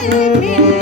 Yeah.